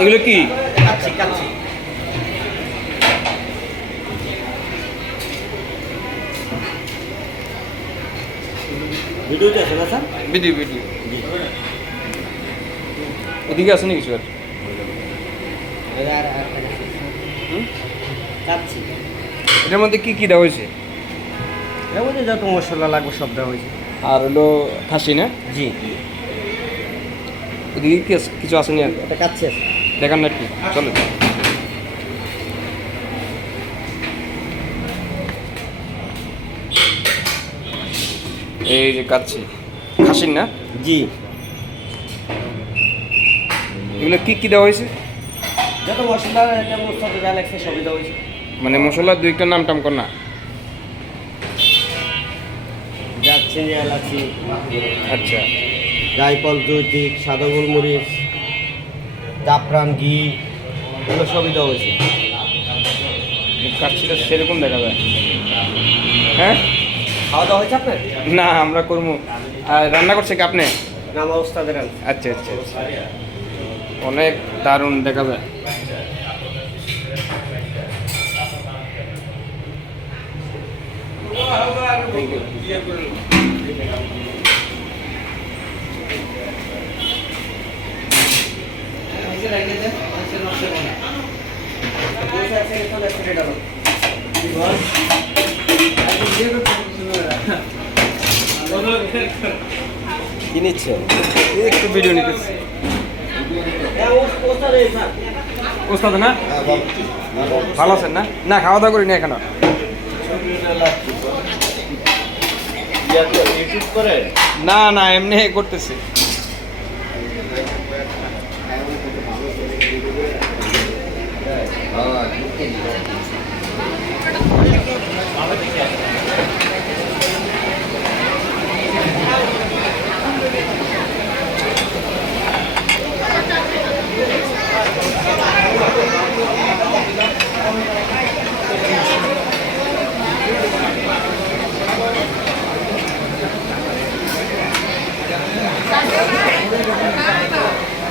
এগুলো কি? কাচ্ছি কাচ্ছি ভিডিওতে আছে না স্যার? Video video. ওদিকে আছে না কিছু আর এটার মধ্যে কি কি দেওয়া হয়েছে? এর মধ্যে যত মশলা লাগবে সব দেওয়া হয়েছে। আর হলো খাসি না? জি। ওদিকে কি কিছু আসেনি আর এটা কাচ্ছি আছে। দেখান না একটু চলো। এই যে কাচ্ছি খাসির না? জি। এগুলো কি কি দেওয়া হয়েছে? যত মশলা এটা মশলা যা লাগছে সবই দেওয়া হয়েছে। মানে মশলা দুই একটা নাম টাম কর না। যাচ্ছে এলাচি আচ্ছা। জায়ফল জৈতিক সাদা গোলমরিচ জাফরান ঘি এগুলো সবই দেওয়া হয়েছে। কাচ্ছিটা সেরকম দেখা যায়। হ্যাঁ? খাওয়া দাওয়া হয়েছে আপনার? না আমরা করব। আর রান্না করছে কি আপনি? নাম আচ্ছা আচ্ছা আচ্ছা। অনেক দারুণ দেখা যায়। কি নিচ্ছেন? একটু ভিডিও নিতেছি। ওস্তাদ না? ভালো আছেন না? না, খাওয়া দাওয়া করিনি এখানে। না না, এমনি করতেছি। হ্যাঁ